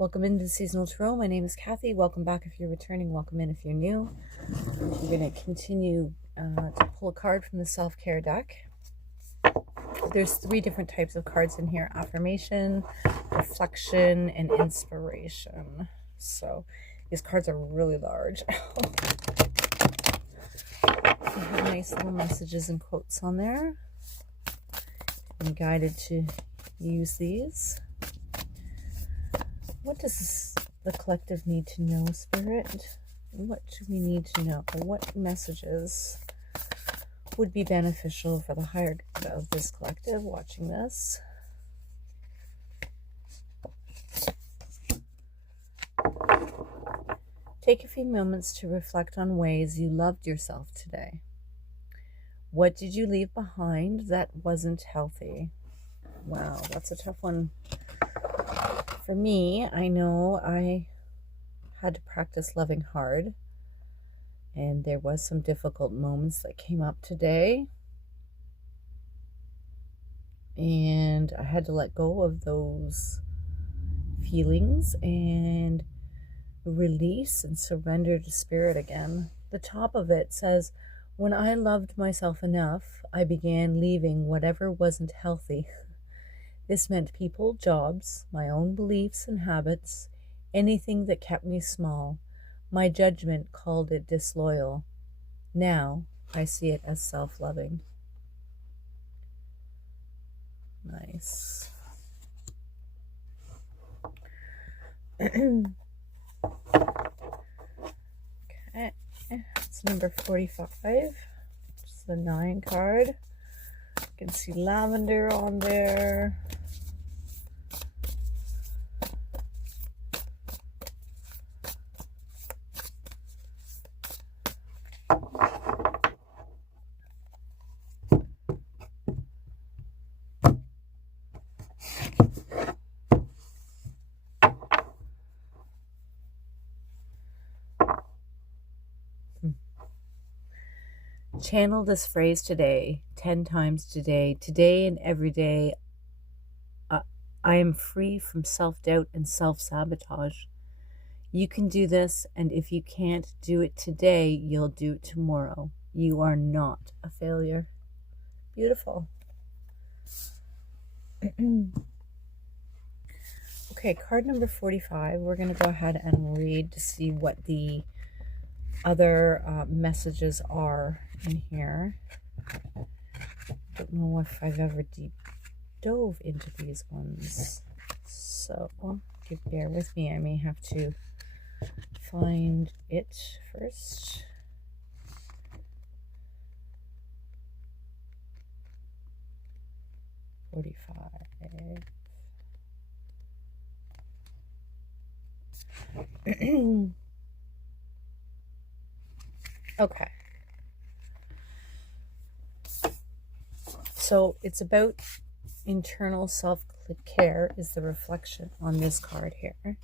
Welcome into Seasonal Tarot. My name is Kathy. Welcome back if you're returning. Welcome in if you're new. We're going to continue to pull a card from the self-care deck. There's 3 different types of cards in here: affirmation, reflection, and inspiration. So these cards are really large. They have nice little messages and quotes on there. I'm guided to use these. What does the collective need to know, Spirit? What do we need to know? What messages would be beneficial for the higher good of this collective watching this? Take a few moments to reflect on ways you loved yourself today. What did you leave behind that wasn't healthy? Wow, that's a tough one. For me, I know I had to practice loving hard, and there was some difficult moments that came up today, and I had to let go of those feelings and release and surrender to Spirit again. The top of it says, when I loved myself enough, I began leaving whatever wasn't healthy. This meant people, jobs, my own beliefs and habits, anything that kept me small. My judgment called it disloyal. Now I see it as self-loving. Nice. Okay, it's number 45. It's the 9 card. You can see lavender on there. Channel this phrase today, 10 times today and every day. I am free from self-doubt and self-sabotage. You can do this, and if you can't do it today, you'll do it tomorrow. You are not a failure. Beautiful. Okay, card number 45. We're going to go ahead and read to see what the other messages are in here. Don't know if I've ever deep dove into these ones, so bear with me. I may have to find it first. Okay. So it's about internal self-care is the reflection on this card here.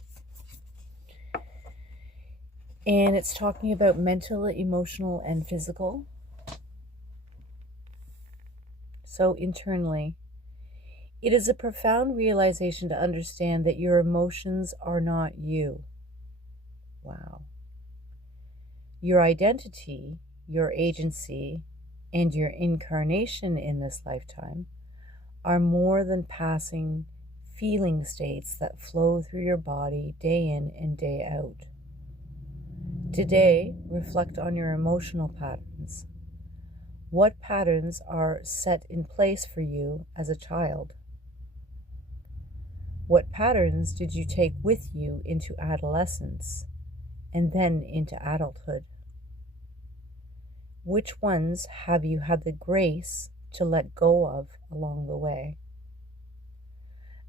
And it's talking about mental, emotional, and physical. So internally, it is a profound realization to understand that your emotions are not you. Wow. Your identity, your agency, and your incarnation in this lifetime are more than passing feeling states that flow through your body day in and day out. Today, reflect on your emotional patterns. What patterns are set in place for you as a child? What patterns did you take with you into adolescence and then into adulthood? Which ones have you had the grace to let go of along the way?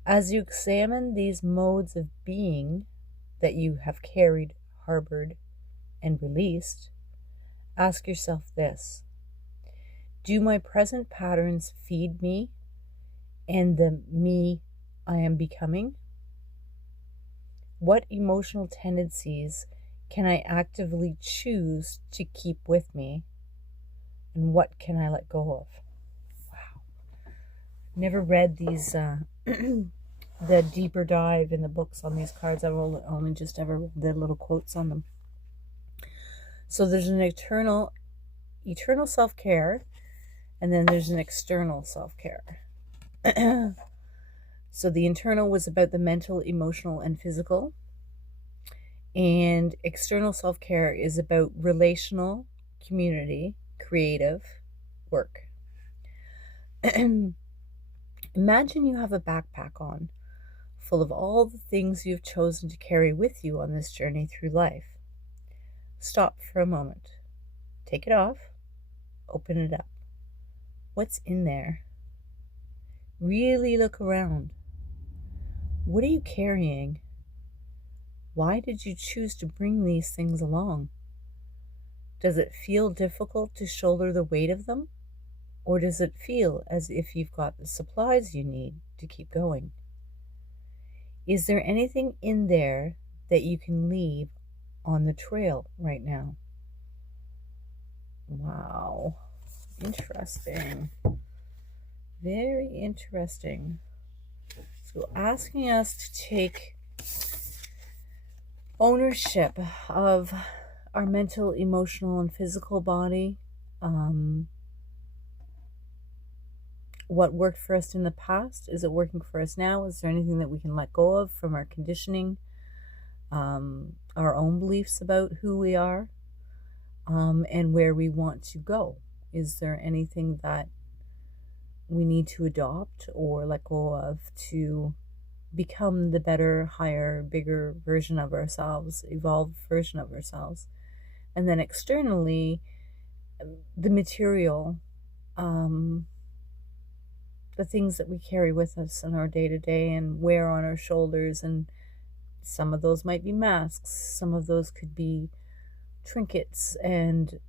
As you examine these modes of being that you have carried, harbored, and released, ask yourself this: do my present patterns feed me and the me I am becoming? What emotional tendencies can I actively choose to keep with me? And what can I let go of? Wow. Never read these the deeper dive in the books on these cards. I've only just ever read the little quotes on them. So there's an eternal self-care, and then there's an external self-care. So the internal was about the mental, emotional, and physical. And external self-care is about relational, community, creative work. Imagine you have a backpack on, full of all the things you've chosen to carry with you on this journey through life. Stop for a moment. Take it off. Open it up. What's in there? Really look around. What are you carrying? Why did you choose to bring these things along? Does it feel difficult to shoulder the weight of them? Or does it feel as if you've got the supplies you need to keep going? Is there anything in there that you can leave on the trail right now? Wow. Interesting. Very interesting. So asking us to take ownership of our mental, emotional, and physical body. What worked for us in the past? Is it working for us now? Is there anything that we can let go of from our conditioning, our own beliefs about who we are, and where we want to go? Is there anything that we need to adopt or let go of to become the better, higher, bigger version of ourselves, evolved version of ourselves? And then externally, the material, the things that we carry with us in our day-to-day and wear on our shoulders. And some of those might be masks. Some of those could be trinkets and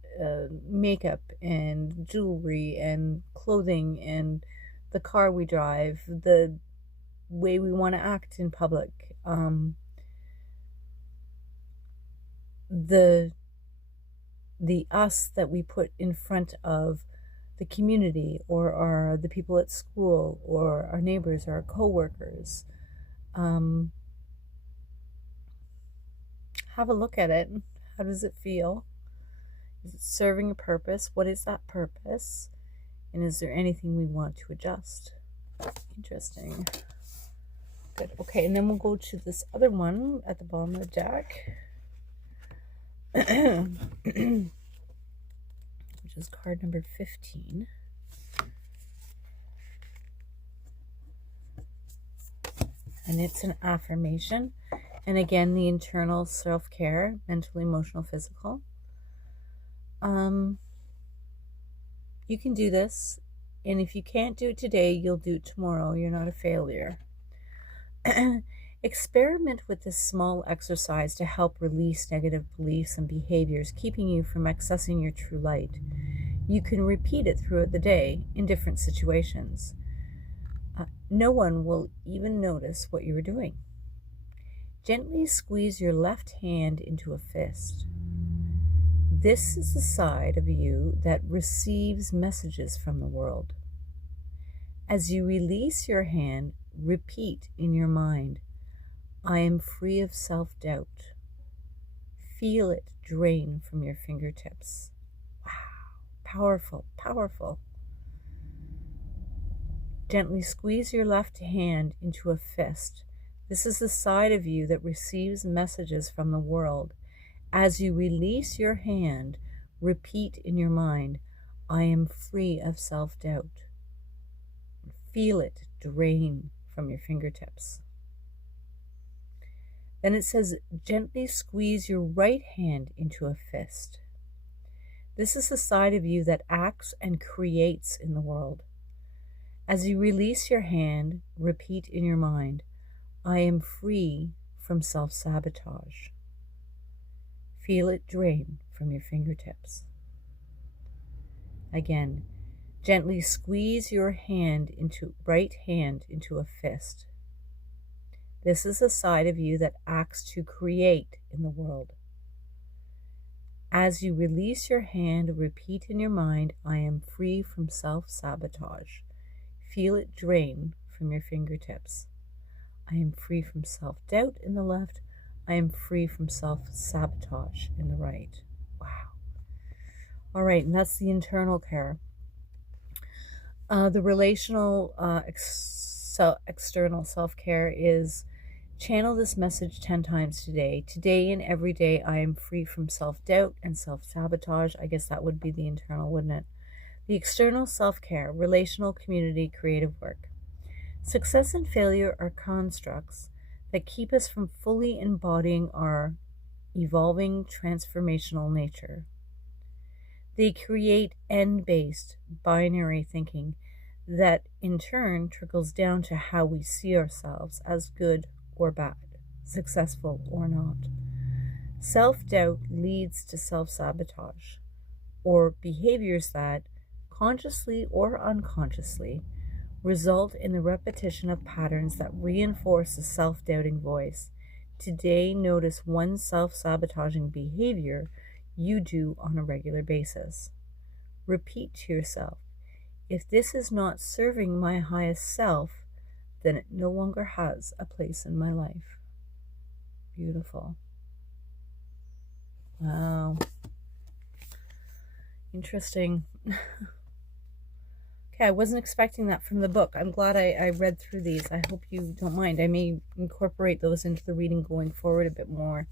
makeup and jewelry and clothing and the car we drive, the way we want to act in public, the us that we put in front of the community or the people at school or our neighbors or our co-workers. Have a look at it. How does it feel? Is it serving a purpose? What is that purpose? And is there anything we want to adjust? Interesting. Good. Okay, and then we'll go to this other one at the bottom of the deck. Which is card number 15. And it's an affirmation. And again, the internal self-care, mental, emotional, physical. You can do this. And if you can't do it today, you'll do it tomorrow. You're not a failure. Experiment with this small exercise to help release negative beliefs and behaviors keeping you from accessing your true light. You can repeat it throughout the day in different situations. No one will even notice what you are doing. Gently squeeze your left hand into a fist. This is the side of you that receives messages from the world. As you release your hand, repeat in your mind, I am free of self-doubt. Feel it drain from your fingertips. Wow, powerful, powerful. Gently squeeze your left hand into a fist. This is the side of you that receives messages from the world. As you release your hand, repeat in your mind, I am free of self-doubt. Feel it drain from your fingertips. Then it says, gently squeeze your right hand into a fist. This is the side of you that acts and creates in the world. As you release your hand, repeat in your mind, I am free from self-sabotage. Feel it drain from your fingertips. Again, gently squeeze your right hand into a fist. This is the side of you that acts to create in the world. As you release your hand, repeat in your mind, I am free from self-sabotage. Feel it drain from your fingertips. I am free from self-doubt in the left. I am free from self-sabotage in the right. Wow. All right, and that's the internal care. The relational external self-care is channel this message 10 times today. Today and every day I am free from self-doubt and self-sabotage. I guess that would be the internal, wouldn't it? The external self-care, relational, community, creative work. Success and failure are constructs that keep us from fully embodying our evolving transformational nature. They create end-based binary thinking that in turn trickles down to how we see ourselves as good or bad, successful or not. Self-doubt leads to self-sabotage, or behaviors that, consciously or unconsciously, result in the repetition of patterns that reinforce the self-doubting voice. Today, notice one self-sabotaging behavior you do on a regular basis. Repeat to yourself, if this is not serving my highest self, then it no longer has a place in my life. Beautiful. Wow. Interesting. Okay, I wasn't expecting that from the book. I'm glad I read through these. I hope you don't mind. I may incorporate those into the reading going forward a bit more.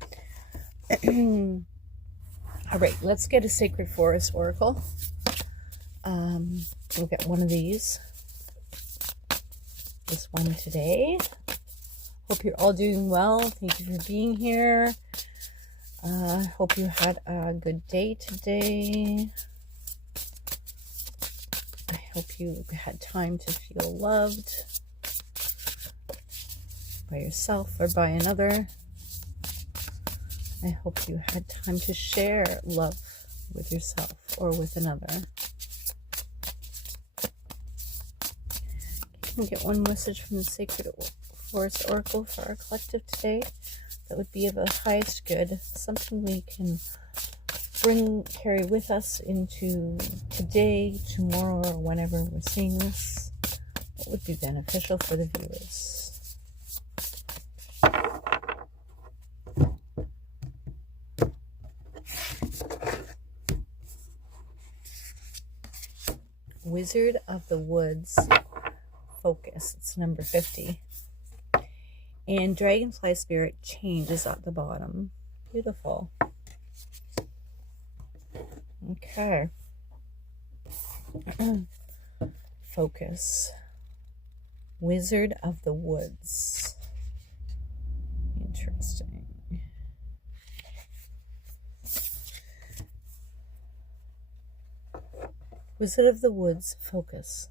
All right, let's get a Sacred Forest Oracle. We'll get one of these. This one today. Hope you're all doing well. Thank you for being here. Hope you had a good day today. I hope you had time to feel loved by yourself or by another. I hope you had time to share love with yourself or with another. Can we get one message from the Sacred Forest Oracle for our collective today? That would be of the highest good. Something we can carry with us into today, tomorrow, or whenever we're seeing this. What would be beneficial for the viewers? Wizard of the Woods. Focus. It's number 50. And Dragonfly Spirit Change is at the bottom. Beautiful. Okay. Focus. Wizard of the Woods. Interesting. Wizard of the Woods. Focus.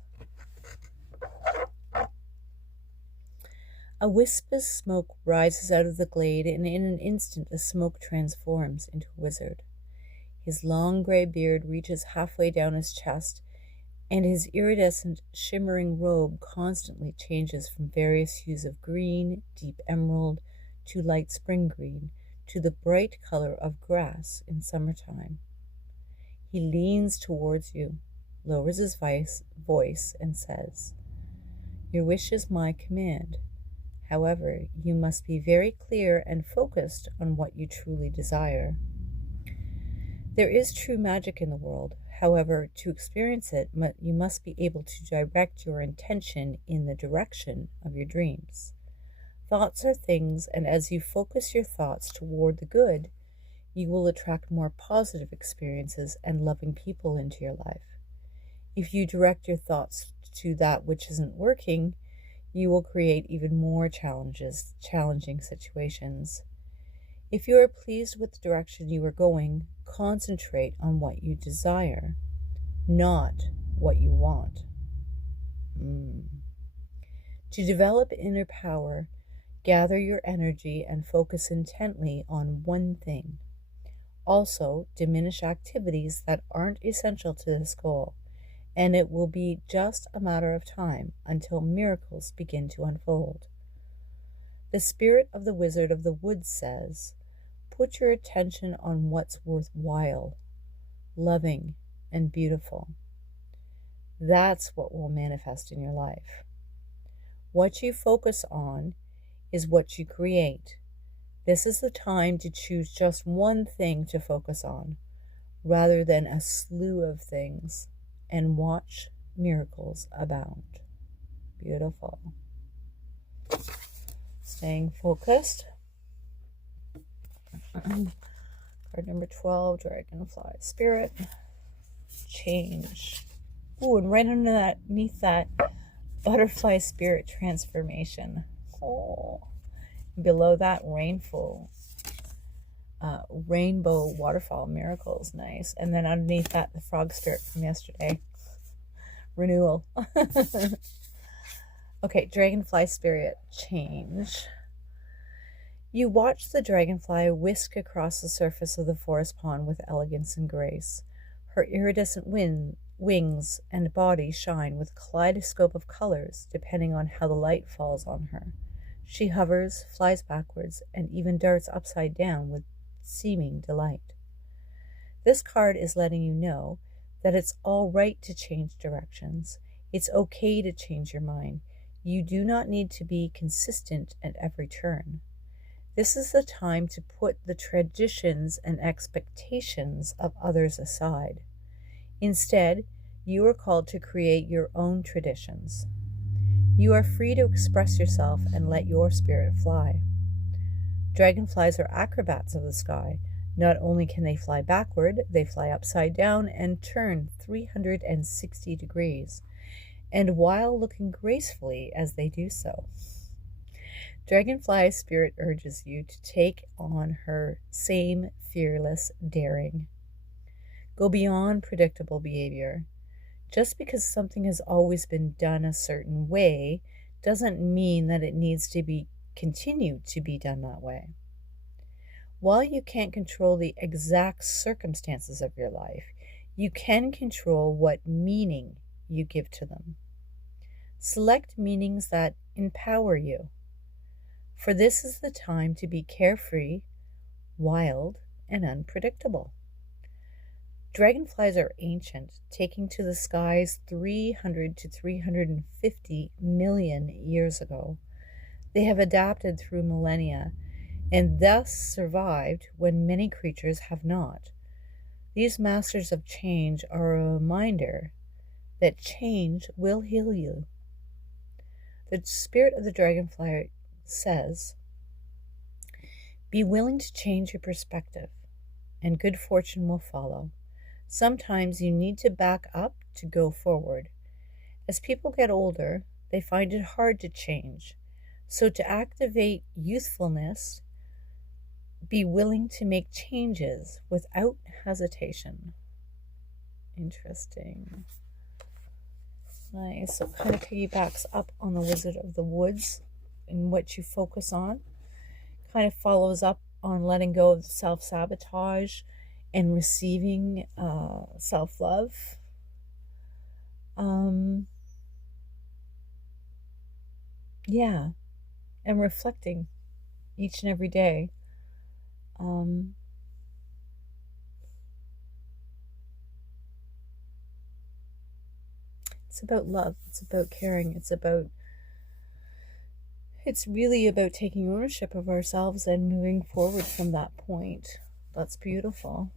A wisp of smoke rises out of the glade, and in an instant the smoke transforms into a wizard. His long gray beard reaches halfway down his chest, and his iridescent, shimmering robe constantly changes from various hues of green, deep emerald, to light spring green, to the bright color of grass in summertime. He leans towards you, lowers his voice, and says, "Your wish is my command. However, you must be very clear and focused on what you truly desire. There is true magic in the world. However, to experience it, you must be able to direct your intention in the direction of your dreams. Thoughts are things, and as you focus your thoughts toward the good, you will attract more positive experiences and loving people into your life. If you direct your thoughts to that which isn't working, you will create even more challenging situations. If you are pleased with the direction you are going, concentrate on what you desire, not what you want. To develop inner power, gather your energy and focus intently on one thing. Also, diminish activities that aren't essential to this goal, and it will be just a matter of time until miracles begin to unfold. The spirit of the Wizard of the Woods says, put your attention on what's worthwhile, loving, and beautiful. That's what will manifest in your life. What you focus on is what you create. This is the time to choose just one thing to focus on, rather than a slew of things, and watch miracles abound. Beautiful. Staying focused. Card number 12, Dragonfly Spirit. Change. Ooh, and right underneath that, Butterfly Spirit Transformation. Oh. Below that, Rainbow Waterfall Miracles. Nice. And then underneath that, the Frog Spirit from yesterday. Renewal. Okay, Dragonfly Spirit Change. You watch the dragonfly whisk across the surface of the forest pond with elegance and grace. Her iridescent wings and body shine with a kaleidoscope of colors, depending on how the light falls on her. She hovers, flies backwards, and even darts upside down with seeming delight. This card is letting you know that it's all right to change directions. It's okay to change your mind. You do not need to be consistent at every turn. This is the time to put the traditions and expectations of others aside. Instead, you are called to create your own traditions. You are free to express yourself and let your spirit fly. Dragonflies are acrobats of the sky. Not only can they fly backward, they fly upside down and turn 360 degrees, and while looking gracefully as they do so. Dragonfly Spirit urges you to take on her same fearless daring. Go beyond predictable behavior. Just because something has always been done a certain way doesn't mean that it needs to be continued to be done that way. While you can't control the exact circumstances of your life, you can control what meaning you give to them. Select meanings that empower you. For this is the time to be carefree, wild, and unpredictable. Dragonflies are ancient, taking to the skies 300 to 350 million years ago. They have adapted through millennia, and thus survived when many creatures have not. These masters of change are a reminder that change will heal you. The spirit of the dragonfly says, be willing to change your perspective, and good fortune will follow. Sometimes you need to back up to go forward. As people get older, they find it hard to change. So to activate youthfulness, be willing to make changes without hesitation. Interesting. Nice. So it kind of piggybacks up on the Wizard of the Woods and what you focus on. Kind of follows up on letting go of self-sabotage and receiving self-love. Yeah, and reflecting each and every day. It's about love. It's about caring. It's really about taking ownership of ourselves and moving forward from that point. That's beautiful.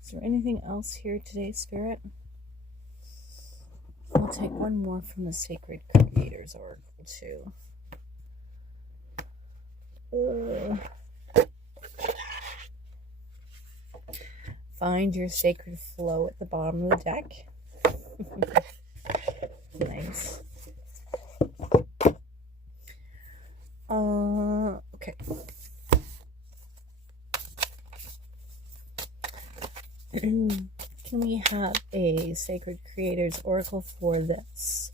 Is there anything else here today, Spirit? I'll take one more from the Sacred Creators Oracle, too. Find your sacred flow at the bottom of the deck. Nice. Okay. Can we have a Sacred Creators Oracle for this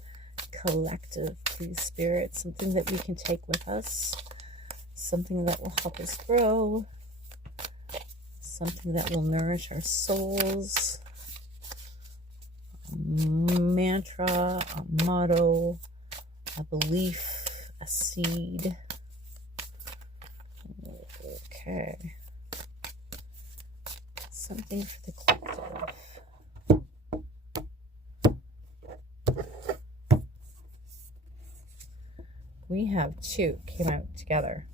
collective, please, Spirit? Something that we can take with us. Something that will help us grow. Something that will nourish our souls. A mantra, a motto, a belief, a seed. Okay. Something for the collective. we have two came out together.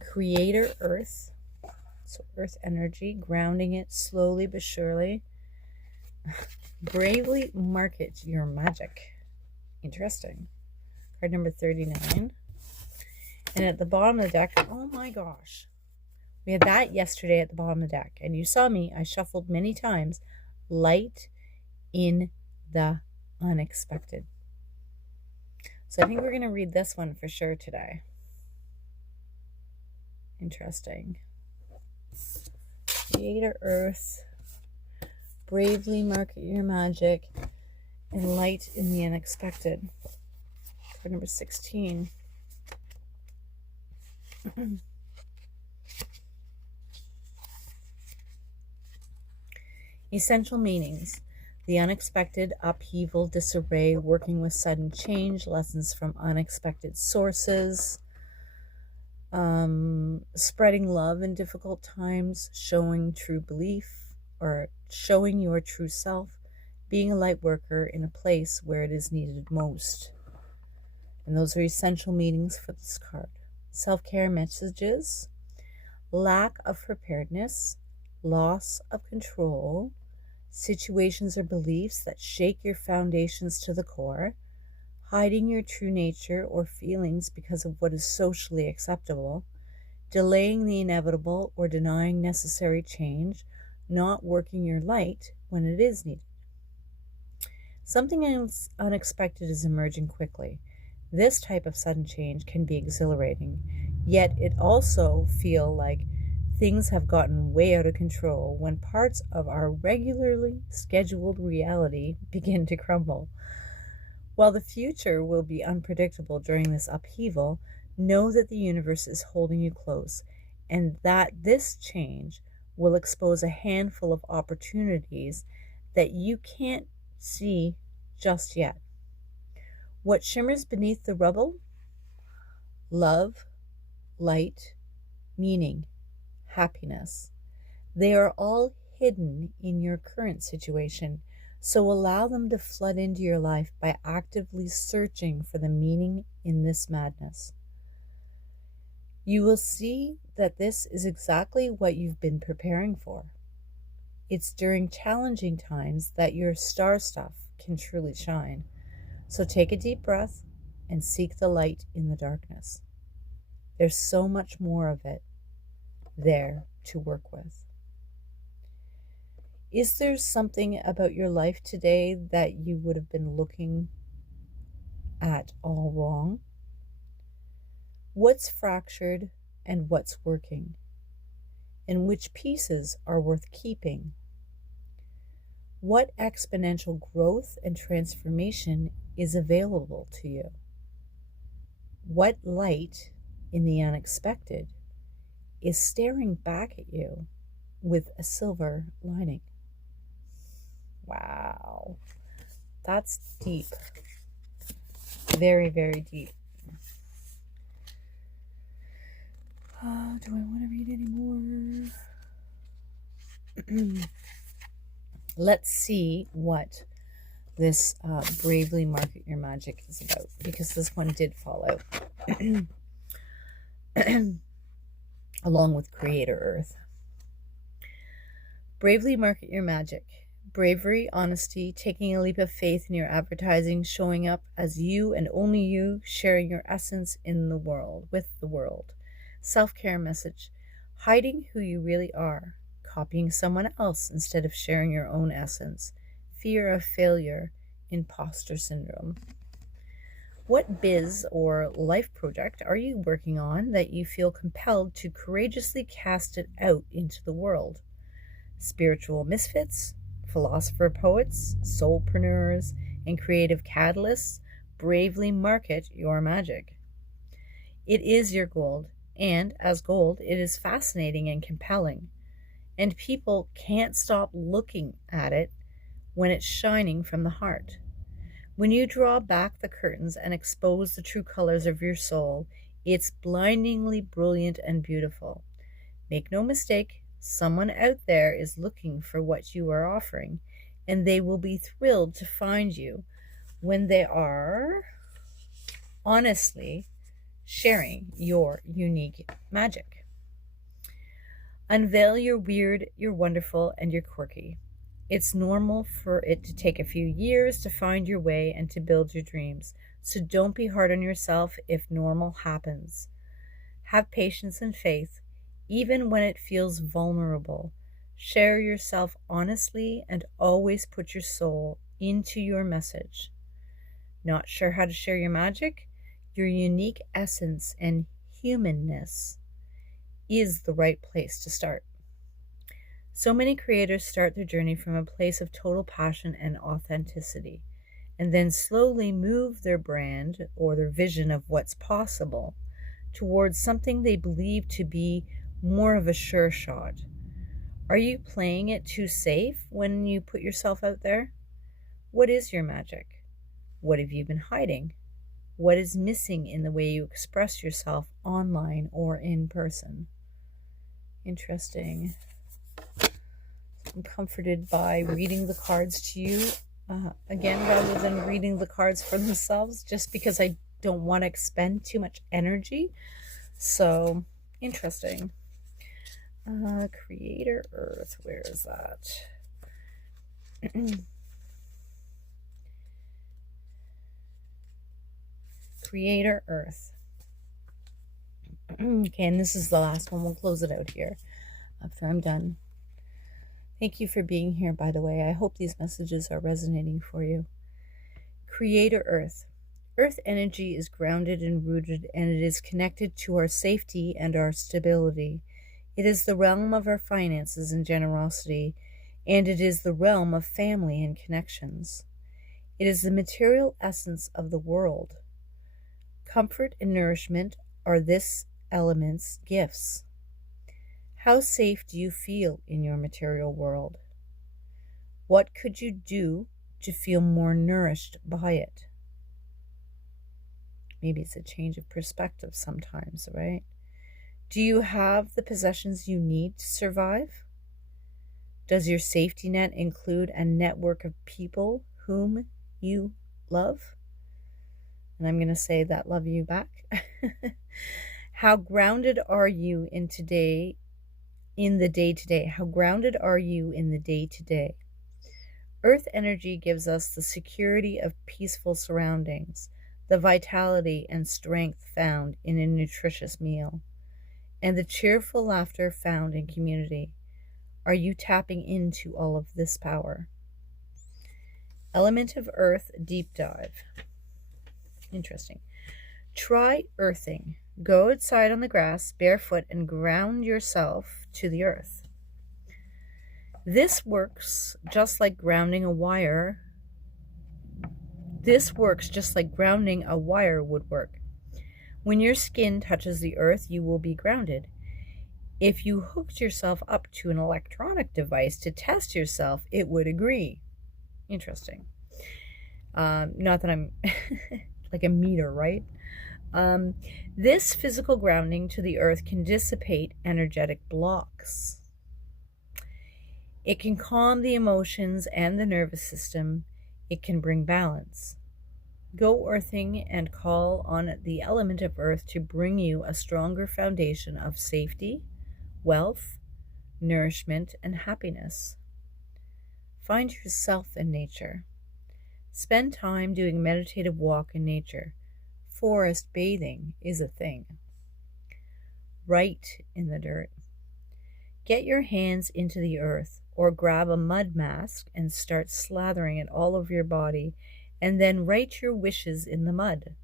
Creator Earth, so earth energy, grounding it slowly but surely. Bravely market your magic. Interesting. Card number 39. And at the bottom of the deck, oh my gosh, we had that yesterday at the bottom of the deck. And you saw me, I shuffled many times. Light in the unexpected. So I think we're going to read this one for sure today. Interesting. Creator Earth, bravely market your magic, and light in the unexpected. Card number 16. Essential meanings. The unexpected, upheaval, disarray, working with sudden change, lessons from unexpected sources, spreading love in difficult times, showing true belief or showing your true self, being a light worker in a place where it is needed most. And those are essential meanings for this card. Self-care messages, lack of preparedness, loss of control, situations or beliefs that shake your foundations to the core, hiding your true nature or feelings because of what is socially acceptable, delaying the inevitable or denying necessary change, not working your light when it is needed. Something unexpected is emerging quickly. This type of sudden change can be exhilarating, yet it also feels like things have gotten way out of control when parts of our regularly scheduled reality begin to crumble. While the future will be unpredictable during this upheaval, know that the universe is holding you close and that this change will expose a handful of opportunities that you can't see just yet. What shimmers beneath the rubble? Love, light, meaning, happiness. They are all hidden in your current situation, so allow them to flood into your life by actively searching for the meaning in this madness. You will see that this is exactly what you've been preparing for. It's during challenging times that your star stuff can truly shine. So take a deep breath and seek the light in the darkness. There's so much more of it there to work with. Is there something about your life today that you would have been looking at all wrong? What's fractured and what's working? And which pieces are worth keeping? What exponential growth and transformation is available to you? What light in the unexpected is staring back at you with a silver lining? Wow, that's deep. Very, very deep. Do I want to read any more? Let's see what this Bravely Market Your Magic is about, because this one did fall out along with Creator Earth. Bravely market your magic. Bravery, honesty, taking a leap of faith in your advertising, showing up as you and only you, sharing your essence in the world, with the world. Self-care message. Hiding who you really are. Copying someone else instead of sharing your own essence. Fear of failure. Imposter syndrome. What biz or life project are you working on that you feel compelled to courageously cast it out into the world? Spiritual misfits, philosopher poets, soulpreneurs, and creative catalysts, bravely market your magic. It is your gold, and as gold, it is fascinating and compelling, and people can't stop looking at it when it's shining from the heart. When you draw back the curtains and expose the true colors of your soul, it's blindingly brilliant and beautiful. Make no mistake, someone out there is looking for what you are offering, and they will be thrilled to find you when they are honestly sharing your unique magic. Unveil your weird, your wonderful, and your quirky. It's normal for it to take a few years to find your way and to build your dreams. So don't be hard on yourself if normal happens. Have patience and faith, even when it feels vulnerable. Share yourself honestly and always put your soul into your message. Not sure how to share your magic? Your unique essence and humanness is the right place to start. So many creators start their journey from a place of total passion and authenticity, and then slowly move their brand or their vision of what's possible towards something they believe to be more of a sure shot. Are you playing it too safe when you put yourself out there? What is your magic? What have you been hiding? What is missing in the way you express yourself online or in person? Interesting. I'm comforted by reading the cards to you again, rather than reading the cards for themselves, just because I don't want to expend too much energy. So, interesting. Creator Earth, where is that? Creator Earth. Okay, and this is the last one. We'll close it out here after I'm done. Thank you for being here, by the way. I hope these messages are resonating for you. Creator Earth. Earth energy is grounded and rooted, and it is connected to our safety and our stability. It is the realm of our finances and generosity, and it is the realm of family and connections. It is the material essence of the world. Comfort and nourishment are this element's gifts. How safe do you feel in your material world? What could you do to feel more nourished by it? Maybe it's a change of perspective sometimes, right? Do you have the possessions you need to survive? Does your safety net include a network of people whom you love? And I'm going to say that love you back. How grounded are you in the day-to-day? How grounded are you in the day-to-day? Earth energy gives us the security of peaceful surroundings, the vitality and strength found in a nutritious meal, and the cheerful laughter found in community. Are you tapping into all of this power? Element of Earth deep dive. Interesting. Try earthing. Go outside on the grass barefoot and ground yourself to the earth. This works just like grounding a wire. This works just like grounding a wire would work. When your skin touches the earth, you will be grounded. If you hooked yourself up to an electronic device to test yourself, it would agree. Interesting. Not that I'm like a meter, right? This physical grounding to the earth can dissipate energetic blocks. It can calm the emotions and the nervous system. It can bring balance. Go earthing and call on the element of earth to bring you a stronger foundation of safety, wealth, nourishment, and happiness. Find yourself in nature. Spend time doing a meditative walk in nature. Forest bathing is a thing. Write in the dirt. Get your hands into the earth, or grab a mud mask and start slathering it all over your body, and then write your wishes in the mud.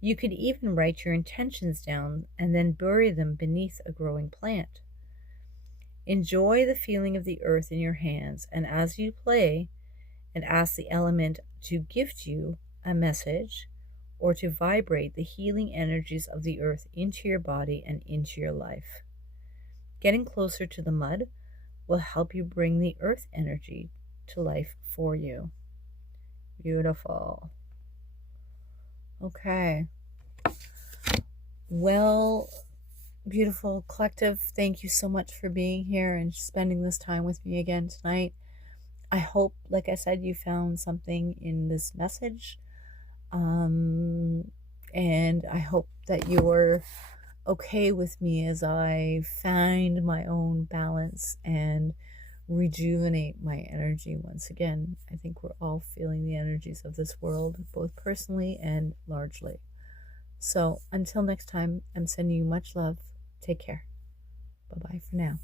You could even write your intentions down and then bury them beneath a growing plant. Enjoy the feeling of the earth in your hands, and as you play, and ask the element to gift you a message or to vibrate the healing energies of the earth into your body and into your life. Getting closer to the mud will help you bring the earth energy to life for you. Beautiful. Okay. Well, beautiful collective, thank you so much for being here and spending this time with me again tonight. I hope, like I said, you found something in this message. And I hope that you're okay with me as I find my own balance and rejuvenate my energy once again. I think we're all feeling the energies of this world, both personally and largely. So until next time, I'm sending you much love. Take care. Bye bye for now.